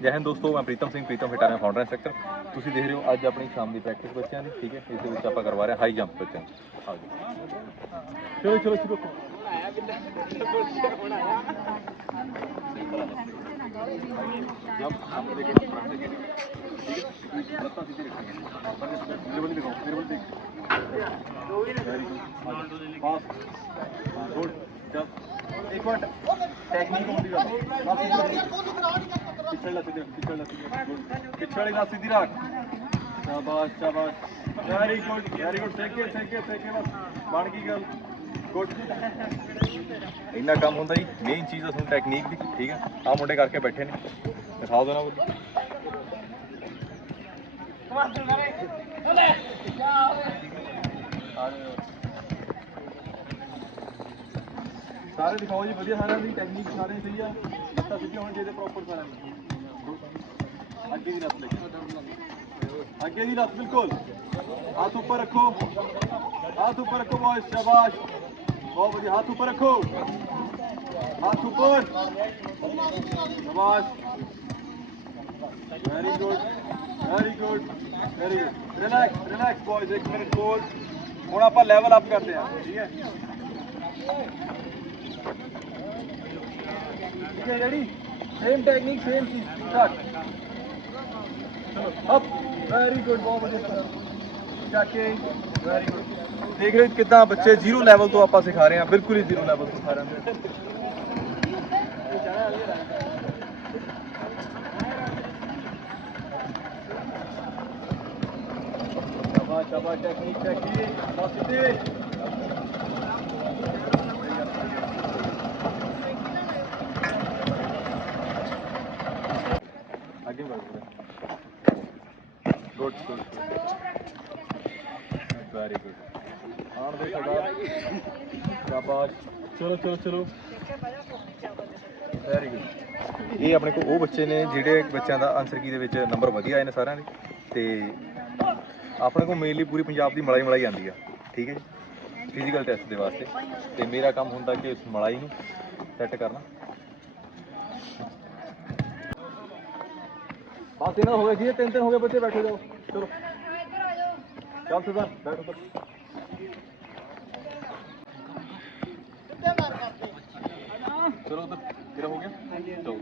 ਜੈ ਹਿੰਦ ਦੋਸਤੋ ਮੈਂ ਪ੍ਰੀਤਮ ਸਿੰਘ ਪ੍ਰੀਤਮ ਫਿਟਾਣਾ ਫਾਊਂਡਰ ਇੰਸਟ੍ਰਕਟਰ ਤੁਸੀਂ ਦੇਖ ਰਹੇ ਹੋ ਅੱਜ ਆਪਣੀ ਸ਼ਾਮ ਦੀ ਪ੍ਰੈਕਟਿਸ ਬੱਚਿਆਂ ਦੀ ਠੀਕ ਹੈ ਇਸ ਦੇ ਵਿੱਚ ਆਪਾਂ ਕਰਵਾ ਰਹੇ ਹਾਂ ਹਾਈ ਜੰਪ ਬੱਚਿਆਂ ਨੂੰ ਆਓ ਜੀ ਚਲੋ ਚਲੋ ਸ਼ੁਰੂ ਕਰੋ ਜੰਪ ਜੰਪ ਦੇ ਕੇ front ਦੇ ਕੇ ਠੀਕ ਹੈ ਲੱਤਾਂ ਸਿੱਧੀ ਰੱਖਣੀਆਂ ਮੇਰੇ ਵੱਲ ਦਿਖਾਓ ਮੇਰੇ ਵੱਲ ਦੇਖ very good fast good jump ਇੱਕ ਮਿੰਟ ਟੈਕਨੀਕ ਹੁੰਦੀ ਹੈ ਪਿਛੜ ਲਾ ਸਿੱਧੀ ਰੱਖ, ਸ਼ਾਬਾਸ਼ ਸ਼ਾਬਾਸ਼। ਵੈਰੀ ਗੁੱਡ ਵੈਰੀ ਗੁੱਡ ਸੇਕੇ ਸੇਕੇ ਸੇਕੇ ਬਸ। ਬਣ ਗਈ ਗੱਲ। ਗੁੱਡ ਇੰਨਾ ਕੰਮ ਹੁੰਦਾ ਜੀ ਮੇਨ ਚੀਜ਼ ਅਸਲ ਟੈਕਨੀਕ ਦੀ ਠੀਕ ਹੈ ਆ ਮੁੰਡੇ ਕਰਕੇ ਬੈਠੇ ਨੇ। ਦਿਖਾਓ ਦੋ ਨਾ। ਬਈ ਸਾਰੇ ਦਿਖਾਓ ਜੀ ਵਧੀਆ ਸਾਰਿਆਂ ਦੀ ਟੈਕਨੀਕ ਸਾਰੇ ਸਹੀ ਆ। ਲੱਤਾਂ ਸਿੱਧੀਆਂ ਹੋਣ ਚਾਹੀਦੇ ਪ੍ਰੋਪਰ ਸਾਰਿਆਂ ਦੀ। आगे की रख आगे की रख बिल्कुल हाथ ऊपर रखो हाथ ऊपर रखो बहुत शाबाश बहुत बढ़िया हाथ ऊपर रखो हाथ ऊपर शाबाश very good very good very good relax relax boys एक मिनट बोल हूँ आप लैवल अप करते हैं ठीक है ठीक है रेडी सेम टेक्निक सेम चीज़ स्टार्ट अप वेरी गुड बहुत बढ़िया जाके वेरी गुड देख रहे हो कितना बच्चे ज़ीरो लेवल तो आप सिखा रहे हैं बिल्कुल ही ज़ीरो लेवल सिखा रहे हैं। टेक्निक टेक्निक ਬਸ ਸਿੱਧੇ ਅੱਗੇ बढ़ ਗੁੱਡ ਗੁੱਡ ਵੈਰੀ ਆਣ ਦੇ ਸਰਦਾਰ ਸ਼ਾਬਾਸ਼। ਚਲੋ ਚਲੋ ਚਲੋ। ਵੈਰੀ ਗੁੱਡ ਇਹ ਆਪਣੇ ਕੋਲ ਉਹ ਬੱਚੇ ਨੇ ਜਿਹੜੇ ਬੱਚਿਆਂ ਦਾ ਆਨਸਰ ਕੀ ਦੇ ਵਿੱਚ ਨੰਬਰ ਵਧੀਆ ਆਏ ਨੇ ਸਾਰਿਆਂ ਦੇ। ਤੇ ਆਪਣੇ ਕੋਲ ਮੇਨਲੀ ਪੂਰੀ ਪੰਜਾਬ ਦੀ ਮਲਾਈ ਮਲਾਈ ਆਉਂਦੀ ਆ। ਠੀਕ ਹੈ ਜੀ? ਫਿਜ਼ੀਕਲ ਟੈਸਟ ਦੇ ਵਾਸਤੇ। ਤੇ ਮੇਰਾ ਕੰਮ ਹੁੰਦਾ ਕਿ ਉਸ ਮਲਾਈ ਨੂੰ ਸੈੱਟ ਕਰਨਾ। हाँ तीन हो गए तीन तीन हो गए बच्चे बैठो जाओ। चलो। चल सर बैठो सर चलो तेरा हो गया। चलो।